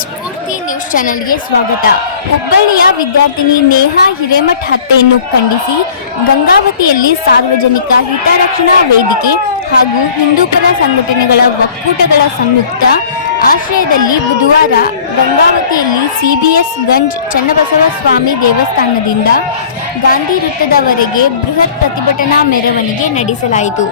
ಸ್ಫೂರ್ತಿ news ಚಾನೆಲ್ಗೆ ಸ್ವಾಗತ. ಹುಬ್ಬಳ್ಳಿಯ ವಿದ್ಯಾರ್ಥಿನಿ ನೇಹಾ ಹಿರೇಮಠ್ ಹತ್ಯೆಯನ್ನು ಖಂಡಿಸಿ ಗಂಗಾವತಿಯಲ್ಲಿ ಸಾರ್ವಜನಿಕ ಹಿತರಕ್ಷಣಾ ವೇದಿಕೆ ಹಾಗೂ ಹಿಂದೂಪರ ಸಂಘಟನೆಗಳ ಒಕ್ಕೂಟಗಳ ಸಂಯುಕ್ತ ಆಶ್ರಯದಲ್ಲಿ ಬುಧವಾರ ಗಂಗಾವತಿಯಲ್ಲಿ ಸಿಬಿಎಸ್ ಗಂಜ್ ಚನ್ನಬಸವ ಸ್ವಾಮಿ ದೇವಸ್ಥಾನದಿಂದ ಗಾಂಧಿ ವೃತ್ತದವರೆಗೆ ಬೃಹತ್ ಪ್ರತಿಭಟನಾ ಮೆರವಣಿಗೆ ನಡೆಸಲಾಯಿತು.